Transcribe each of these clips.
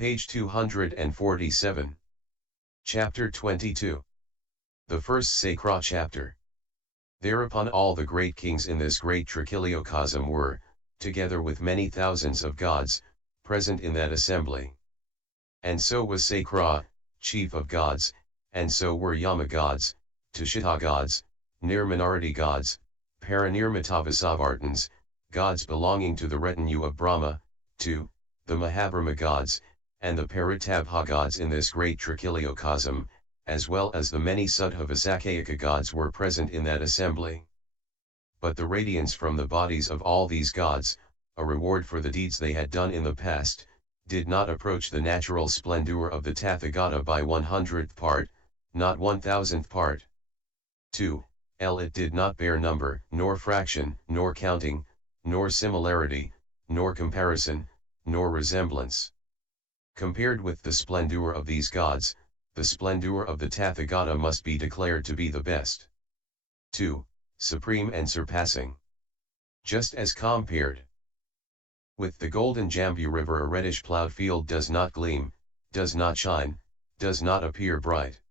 Page 247. Chapter 22. The first Sacra chapter. Thereupon all the great kings in this great trichiliocosm were, together with many thousands of gods, present in that assembly. And so was Sacra, chief of gods, and so were Yama gods, Tushita gods, Nirmanarati gods, Paranirmitavasavartans, gods belonging to the retinue of Brahma, 2, the Mahabrahma gods, and the Paritabha gods in this great trichiliocosm, as well as the many Suddhavasakayaka gods were present in that assembly. But the radiance from the bodies of all these gods, a reward for the deeds they had done in the past, did not approach the natural splendor of the Tathagata by 100th part, not 1000th part. 2. It did not bear number, nor fraction, nor counting, nor similarity, nor comparison, nor resemblance. Compared with the splendor of these gods, the splendor of the Tathagata must be declared to be the best. 2. Supreme and surpassing. Just as compared with the golden Jambu river, a reddish plowed field does not gleam, does not shine, does not appear bright.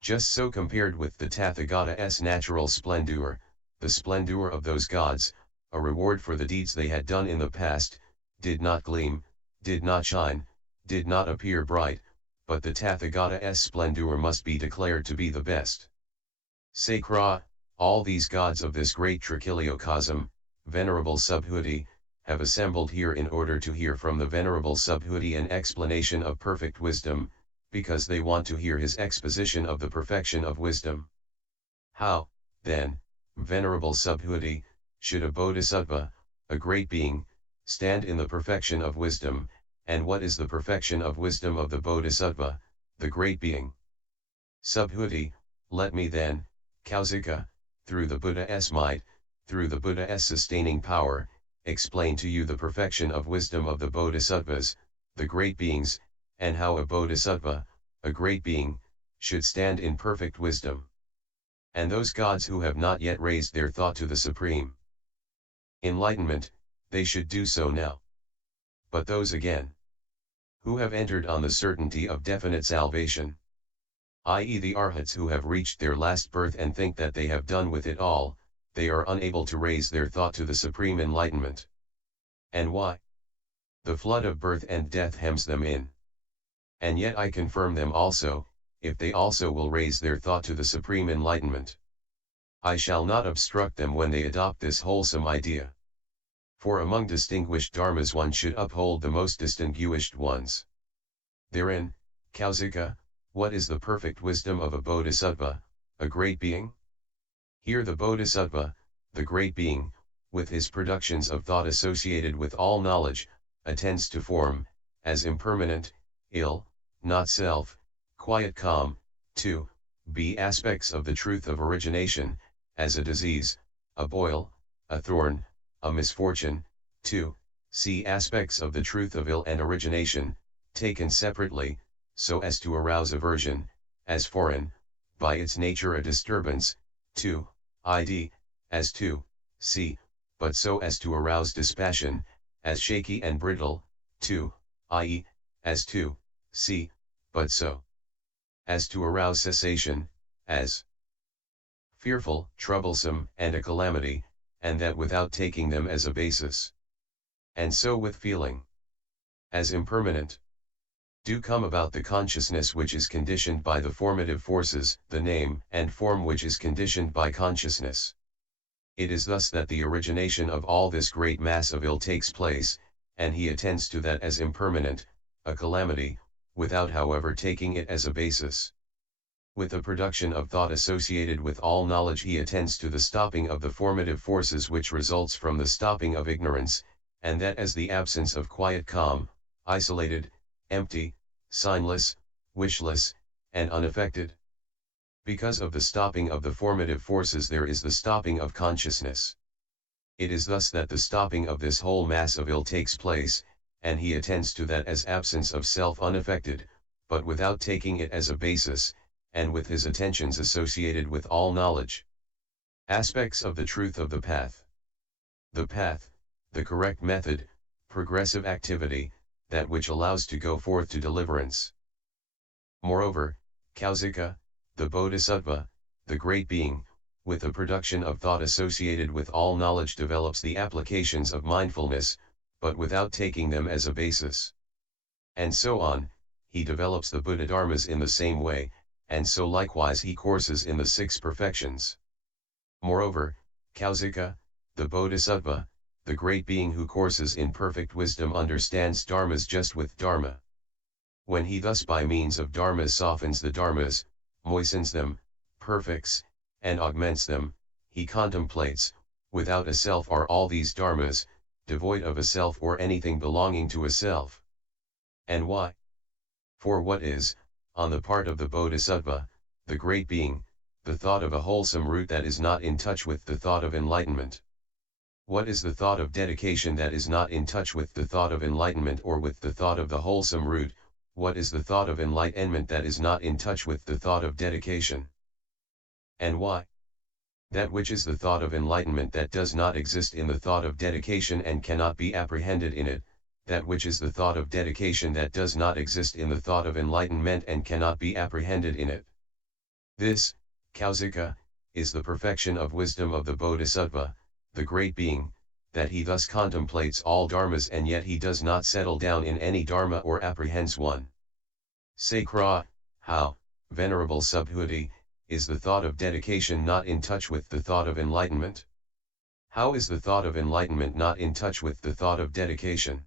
Just so compared with the Tathagata's natural splendor, the splendor of those gods, a reward for the deeds they had done in the past, did not gleam, did not shine, did not appear bright, but the Tathagata's splendor must be declared to be the best. Sacra, all these gods of this great trichiliocosm, Venerable Subhuti, have assembled here in order to hear from the Venerable Subhuti an explanation of perfect wisdom, because they want to hear his exposition of the perfection of wisdom. How, then, Venerable Subhuti, should a bodhisattva, a great being, stand in the perfection of wisdom, and what is the perfection of wisdom of the bodhisattva, the great being? Subhuti, let me then, Kausika, through the Buddha's might, through the Buddha's sustaining power, explain to you the perfection of wisdom of the bodhisattvas, the great beings, and how a bodhisattva, a great being, should stand in perfect wisdom. And those gods who have not yet raised their thought to the supreme enlightenment, they should do so now. But those again who have entered on the certainty of definite salvation, i.e. the arhats who have reached their last birth and think that they have done with it all, they are unable to raise their thought to the supreme enlightenment. And why? The flood of birth and death hems them in. And yet I confirm them also, if they also will raise their thought to the supreme enlightenment. I shall not obstruct them when they adopt this wholesome idea. For among distinguished dharmas one should uphold the most distinguished ones. Therein, Kausika, what is the perfect wisdom of a bodhisattva, a great being? Here the bodhisattva, the great being, with his productions of thought associated with all knowledge, attends to form, as impermanent, ill, not self, quiet calm, 2, b aspects of the truth of origination, as a disease, a boil, a thorn, a misfortune, 2, c aspects of the truth of ill and origination, taken separately, so as to arouse aversion, as foreign, by its nature a disturbance, 2, id, as 2, c, but so as to arouse dispassion, as shaky and brittle, 2, i.e., as 2, c, but so as to arouse cessation, as fearful, troublesome, and a calamity, and that without taking them as a basis. And so with feeling, as impermanent, do come about the consciousness which is conditioned by the formative forces, the name and form which is conditioned by consciousness. It is thus that the origination of all this great mass of ill takes place, and he attends to that as impermanent, a calamity, without however taking it as a basis. With the production of thought associated with all knowledge he attends to the stopping of the formative forces which results from the stopping of ignorance, and that as the absence of quiet calm, isolated, empty, signless, wishless, and unaffected. Because of the stopping of the formative forces there is the stopping of consciousness. It is thus that the stopping of this whole mass of ill takes place, and he attends to that as absence of self unaffected, but without taking it as a basis, and with his attentions associated with all knowledge. Aspects of the truth of the path. The path, the correct method, progressive activity, that which allows to go forth to deliverance. Moreover, Kausika, the Bodhisattva, the great being, with the production of thought associated with all knowledge develops the applications of mindfulness, but without taking them as a basis. And so on, he develops the Buddha-dharmas in the same way, and so likewise he courses in the 6 perfections. Moreover, Kausika, the Bodhisattva, the great being who courses in perfect wisdom understands dharmas just with dharma. When he thus by means of dharmas softens the dharmas, moistens them, perfects, and augments them, he contemplates, without a self are all these dharmas, devoid of a self or anything belonging to a self. And why? For what is, on the part of the Bodhisattva, the great being, the thought of a wholesome root that is not in touch with the thought of enlightenment? What is the thought of dedication that is not in touch with the thought of enlightenment or with the thought of the wholesome root? What is the thought of enlightenment that is not in touch with the thought of dedication? And why? That which is the thought of enlightenment that does not exist in the thought of dedication and cannot be apprehended in it, that which is the thought of dedication that does not exist in the thought of enlightenment and cannot be apprehended in it. This, Kausika, is the perfection of wisdom of the Bodhisattva, the great being, that he thus contemplates all dharmas and yet he does not settle down in any dharma or apprehends one. Sacra, how, Venerable Subhuti, is the thought of dedication not in touch with the thought of enlightenment? How is the thought of enlightenment not in touch with the thought of dedication?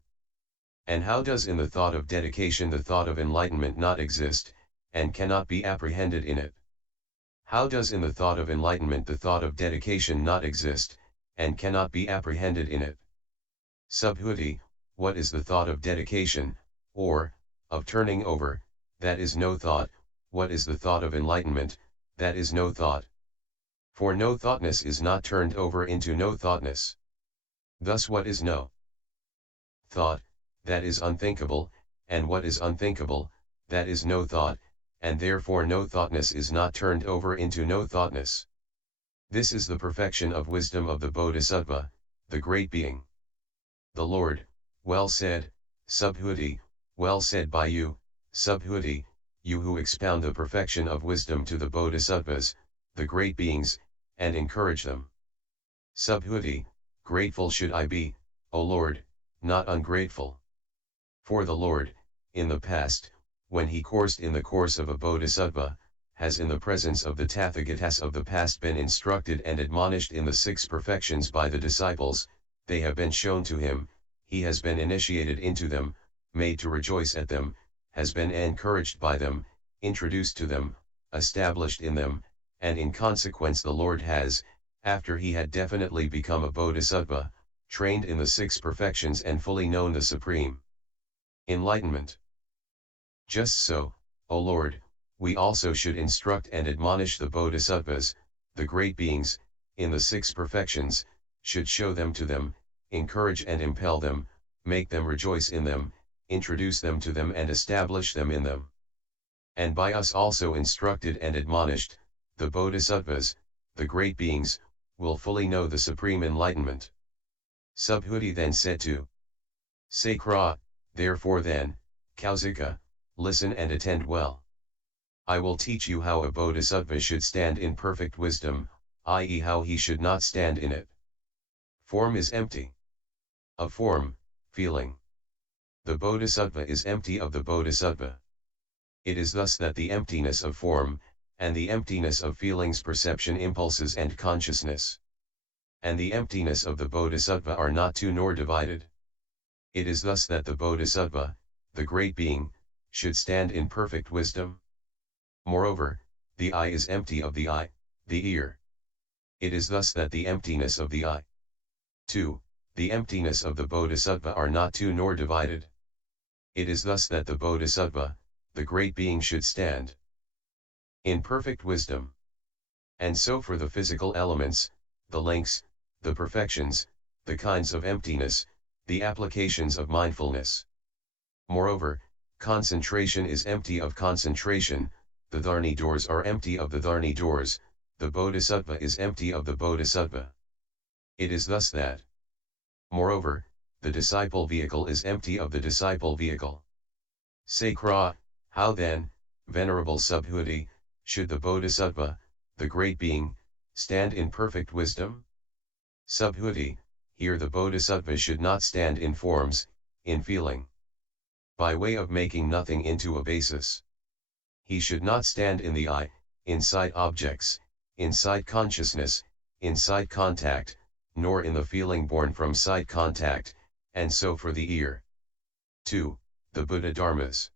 And how does in the thought of dedication the thought of enlightenment not exist, and cannot be apprehended in it? How does in the thought of enlightenment the thought of dedication not exist, and cannot be apprehended in it? Subhuti, what is the thought of dedication, or, of turning over, that is no thought? What is the thought of enlightenment, that is no thought? For no thoughtness is not turned over into no thoughtness. Thus what is no thought, that is unthinkable, and what is unthinkable, that is no thought, and therefore no thoughtness is not turned over into no thoughtness. This is the perfection of wisdom of the Bodhisattva, the great being. The Lord, well said, Subhuti, well said by you, Subhuti, you who expound the perfection of wisdom to the Bodhisattvas, the great beings, and encourage them. Subhuti, grateful should I be, O Lord, not ungrateful. For the Lord, in the past, when he coursed in the course of a Bodhisattva, has in the presence of the Tathagatas of the past been instructed and admonished in the 6 perfections by the disciples, they have been shown to him, he has been initiated into them, made to rejoice at them, has been encouraged by them, introduced to them, established in them, and in consequence the Lord has, after he had definitely become a Bodhisattva, trained in the 6 perfections and fully known the supreme enlightenment. Just so, O Lord, we also should instruct and admonish the Bodhisattvas, the great beings, in the 6 perfections, should show them to them, encourage and impel them, make them rejoice in them, introduce them to them and establish them in them. And by us also instructed and admonished, the Bodhisattvas, the great beings, will fully know the supreme enlightenment. Subhuti then said to Sacra, therefore then, Kausika, listen and attend well. I will teach you how a Bodhisattva should stand in perfect wisdom, i.e. how he should not stand in it. Form is empty of form, feeling. The Bodhisattva is empty of the Bodhisattva. It is thus that the emptiness of form, and the emptiness of feelings, perception, impulses and consciousness, and the emptiness of the Bodhisattva are not two nor divided. It is thus that the Bodhisattva, the great being, should stand in perfect wisdom. Moreover, the eye is empty of the eye, the ear. It is thus that the emptiness of the eye, 2, the emptiness of the Bodhisattva are not two nor divided. It is thus that the Bodhisattva, the great being should stand in perfect wisdom. And so for the physical elements, the links, the perfections, the kinds of emptiness, the applications of mindfulness. Moreover, concentration is empty of concentration, the dharni doors are empty of the dharni doors, the Bodhisattva is empty of the Bodhisattva. It is thus that. Moreover, the disciple vehicle is empty of the disciple vehicle. Sacra, how then, Venerable Subhuti, should the Bodhisattva, the great being, stand in perfect wisdom? Subhuti, here the Bodhisattva should not stand in forms, in feeling. By way of making nothing into a basis. He should not stand in the eye, inside objects, inside consciousness, inside contact, nor in the feeling born from sight contact, and so for the ear. 2. The Buddha Dharmas.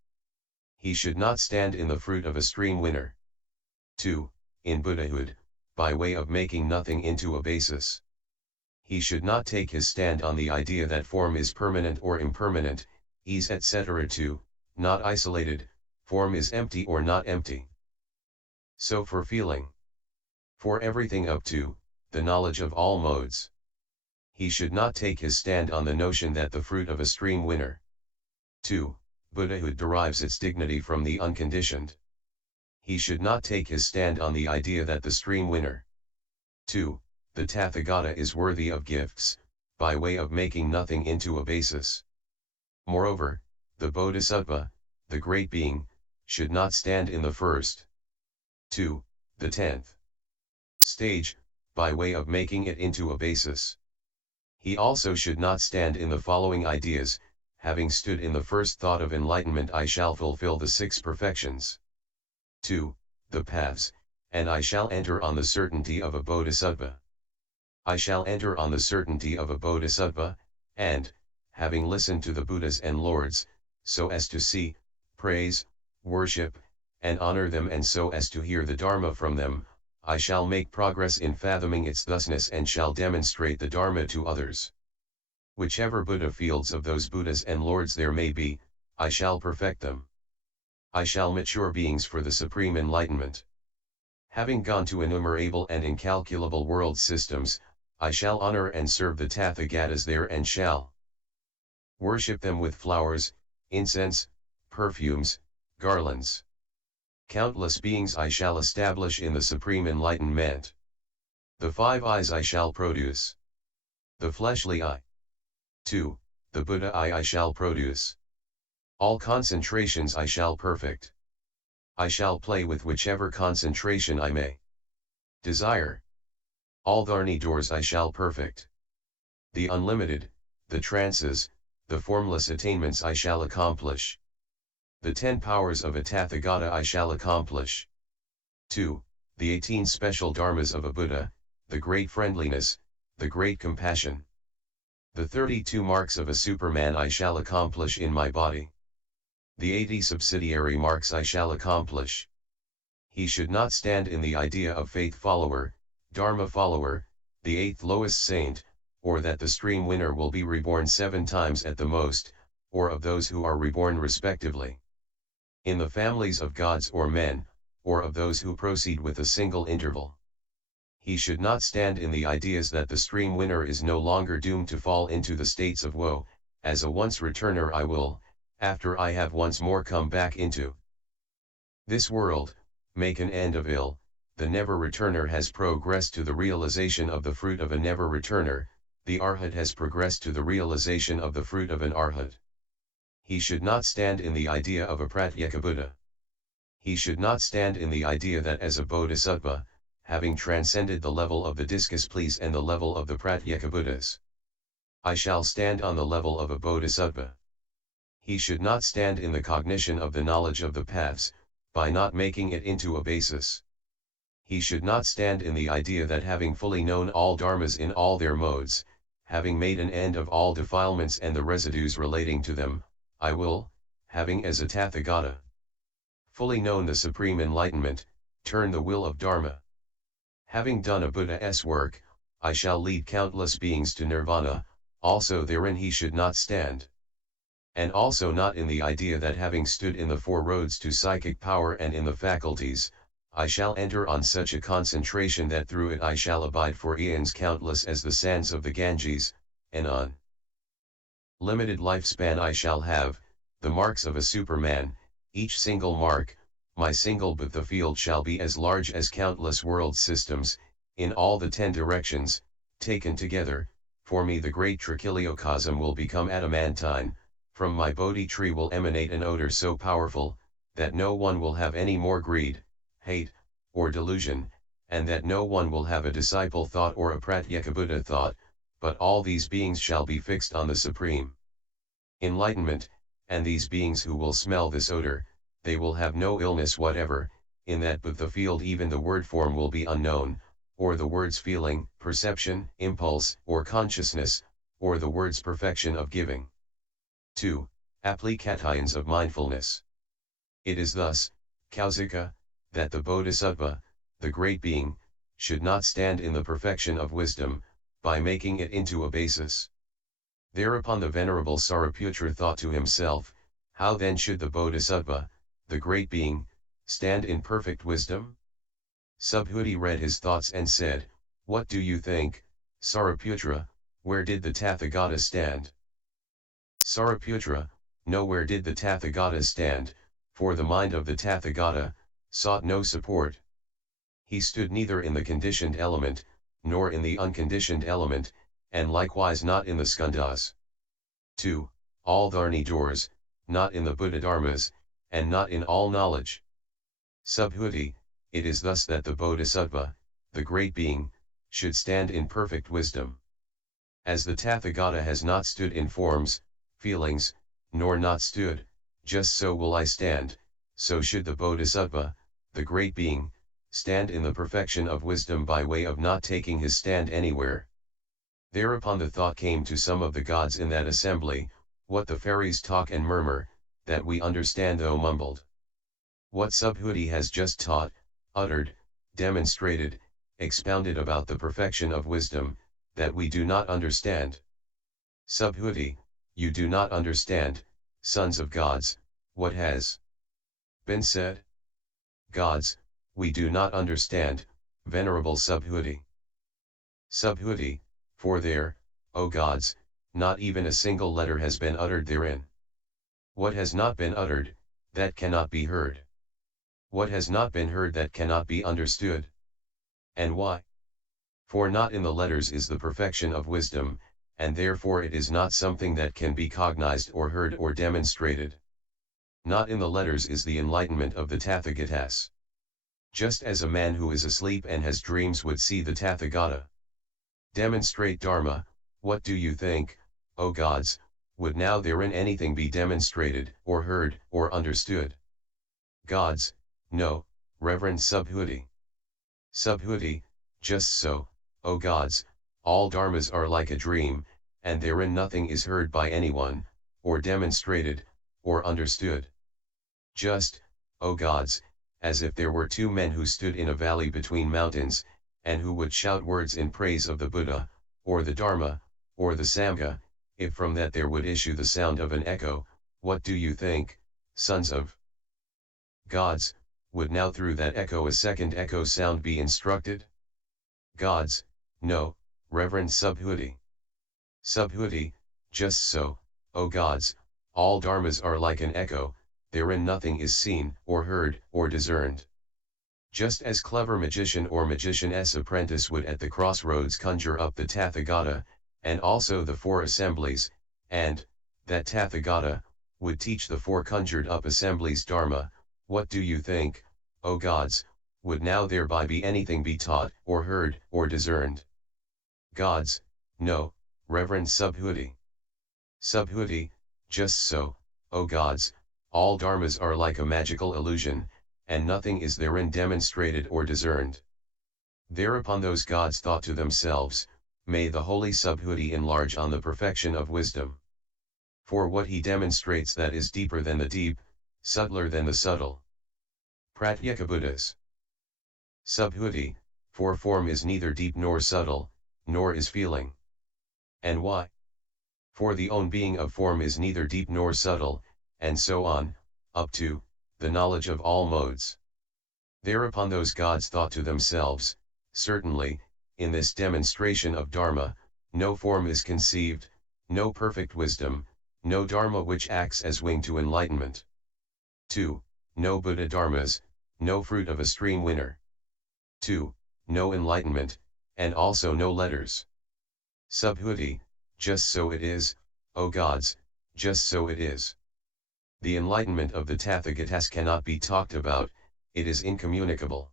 He should not stand in the fruit of a stream winner. 2. In Buddhahood, by way of making nothing into a basis. He should not take his stand on the idea that form is permanent or impermanent, ease etc. 2. Not isolated, form is empty or not empty. So for feeling. For everything up to, the knowledge of all modes. He should not take his stand on the notion that the fruit of a stream winner. 2. Buddhahood derives its dignity from the unconditioned. He should not take his stand on the idea that the stream winner. 2. The Tathagata is worthy of gifts, by way of making nothing into a basis. Moreover, the Bodhisattva, the great being, should not stand in the first. 2. The 10th stage, by way of making it into a basis. He also should not stand in the following ideas, having stood in the first thought of enlightenment I shall fulfill the 6 perfections. 2. The paths, and I shall enter on the certainty of a Bodhisattva. I shall enter on the certainty of a Bodhisattva, and, having listened to the Buddhas and Lords, so as to see, praise, worship, and honor them and so as to hear the Dharma from them, I shall make progress in fathoming its thusness and shall demonstrate the Dharma to others. Whichever Buddha fields of those Buddhas and Lords there may be, I shall perfect them. I shall mature beings for the supreme enlightenment. Having gone to innumerable and incalculable world systems, I shall honor and serve the Tathagatas there and shall worship them with flowers, incense, perfumes, garlands. Countless beings I shall establish in the supreme enlightenment. The 5 eyes I shall produce. The fleshly eye. 2. The Buddha eye I shall produce. All concentrations I shall perfect. I shall play with whichever concentration I may desire. All Dharni doors I shall perfect. The unlimited, the trances, the formless attainments I shall accomplish. The 10 powers of a Tathagata I shall accomplish. 2. The 18 special dharmas of a Buddha, the great friendliness, the great compassion. The 32 marks of a Superman I shall accomplish in my body. The 80 subsidiary marks I shall accomplish. He should not stand in the idea of faith follower, Dharma follower, the 8th lowest saint, or that the stream winner will be reborn 7 times at the most, or of those who are reborn respectively in the families of gods or men, or of those who proceed with a single interval. He should not stand in the ideas that the stream winner is no longer doomed to fall into the states of woe, as a once returner I will, after I have once more come back into this world, make an end of ill. The never returner has progressed to the realization of the fruit of a never returner, the Arhat has progressed to the realization of the fruit of an Arhat. He should not stand in the idea of a Pratyeka Buddha. He should not stand in the idea that as a Bodhisattva, having transcended the level of the discus please and the level of the Pratyeka Buddhas, I shall stand on the level of a Bodhisattva. He should not stand in the cognition of the knowledge of the paths, by not making it into a basis. He should not stand in the idea that having fully known all dharmas in all their modes, having made an end of all defilements and the residues relating to them, I will, having as a Tathagata fully known the supreme enlightenment, turn the will of Dharma. Having done a Buddha's work, I shall lead countless beings to nirvana, also therein he should not stand. And also not in the idea that having stood in the 4 roads to psychic power and in the faculties, I shall enter on such a concentration that through it I shall abide for eons countless as the sands of the Ganges, and on limited lifespan I shall have, the marks of a Superman, each single mark, my single but the field shall be as large as countless world systems, in all the 10 directions, taken together, For me the great trichiliocosm will become adamantine, from my Bodhi tree will emanate an odor so powerful, that no one will have any more greed, hate, or delusion, and that no one will have a disciple thought or a Pratyekabuddha thought, but all these beings shall be fixed on the Supreme Enlightenment, and these beings who will smell this odor, they will have no illness whatever, in that but the field even the word form will be unknown, or the words feeling, perception, impulse, or consciousness, or the words perfection of giving. 2. Applications of mindfulness. It is thus, Kausika, that the Bodhisattva, the great being, should not stand in the perfection of wisdom, by making it into a basis. Thereupon the Venerable Sariputra thought to himself, how then should the Bodhisattva, the great being, stand in perfect wisdom? Subhuti read his thoughts and said, what do you think, Sariputra, where did the Tathagata stand? Sariputra, nowhere did the Tathagata stand, for the mind of the Tathagata sought no support. He stood neither in the conditioned element, nor in the unconditioned element, and likewise not in the skandhas. 2. All dharni doors, not in the Buddhadharmas, and not in all knowledge. Subhuti, it is thus that the Bodhisattva, the great being, should stand in perfect wisdom. As the Tathagata has not stood in forms, feelings, nor not stood, just so will I stand, so should the Bodhisattva, the great being, stand in the perfection of wisdom by way of not taking his stand anywhere. Thereupon the thought came to some of the gods in that assembly, what the fairies talk and murmur, that we understand though mumbled. What Subhuti has just taught, uttered, demonstrated, expounded about the perfection of wisdom, that we do not understand. Subhuti, you do not understand, sons of gods, what has been said? Gods, we do not understand, Venerable Subhuti. Subhuti, for there, O gods, not even a single letter has been uttered therein. What has not been uttered, that cannot be heard. What has not been heard that cannot be understood. And why? For not in the letters is the perfection of wisdom, and therefore it is not something that can be cognized or heard or demonstrated. Not in the letters is the enlightenment of the Tathagatas. Just as a man who is asleep and has dreams would see the Tathagata demonstrate Dharma, what do you think, O gods, would now therein anything be demonstrated, or heard, or understood? Gods, no, Reverend Subhuti. Subhuti, just so, O gods, all dharmas are like a dream, and therein nothing is heard by anyone, or demonstrated, or understood. Just, O gods, as if there were two men who stood in a valley between mountains, and who would shout words in praise of the Buddha, or the Dharma, or the Sangha, if from that there would issue the sound of an echo, what do you think, sons of gods, would now through that echo a second echo sound be instructed? Gods, no, Reverend Subhuti. Subhuti, just so, O gods, all dharmas are like an echo, therein nothing is seen, or heard, or discerned. Just as clever magician or magician's apprentice would at the crossroads conjure up the Tathagata, and also the four assemblies, and, that Tathagata, would teach the four conjured up assemblies Dharma, what do you think, O gods, would now thereby be anything be taught, or heard, or discerned? Gods, no, Reverend Subhuti. Subhuti, just so, O gods, all dharmas are like a magical illusion, and nothing is therein demonstrated or discerned. Thereupon those gods thought to themselves, may the holy Subhuti enlarge on the perfection of wisdom. For what he demonstrates that is deeper than the deep, subtler than the subtle. Pratyekabuddhas. Subhuti, for form is neither deep nor subtle, nor is feeling. And why? For the own being of form is neither deep nor subtle, and so on, up to the knowledge of all modes. Thereupon those gods thought to themselves, certainly, in this demonstration of Dharma, no form is conceived, no perfect wisdom, no Dharma which acts as wing to enlightenment. 2. No Buddha Dharmas, no fruit of a stream winner. 2. No enlightenment, and also no letters. Subhuti, just so it is, O gods, just so it is. The enlightenment of the Tathagatas cannot be talked about, it is incommunicable.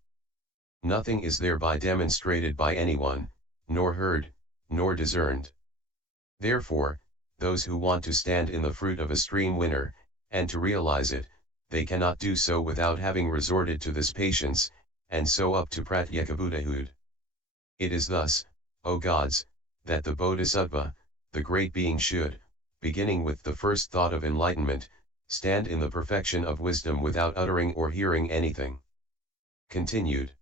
Nothing is thereby demonstrated by anyone, nor heard, nor discerned. Therefore, those who want to stand in the fruit of a stream winner, and to realize it, they cannot do so without having resorted to this patience, and so up to Pratyekabuddhahood. It is thus, O gods, that the Bodhisattva, the great being should, beginning with the first thought of enlightenment, stand in the perfection of wisdom without uttering or hearing anything. Continued.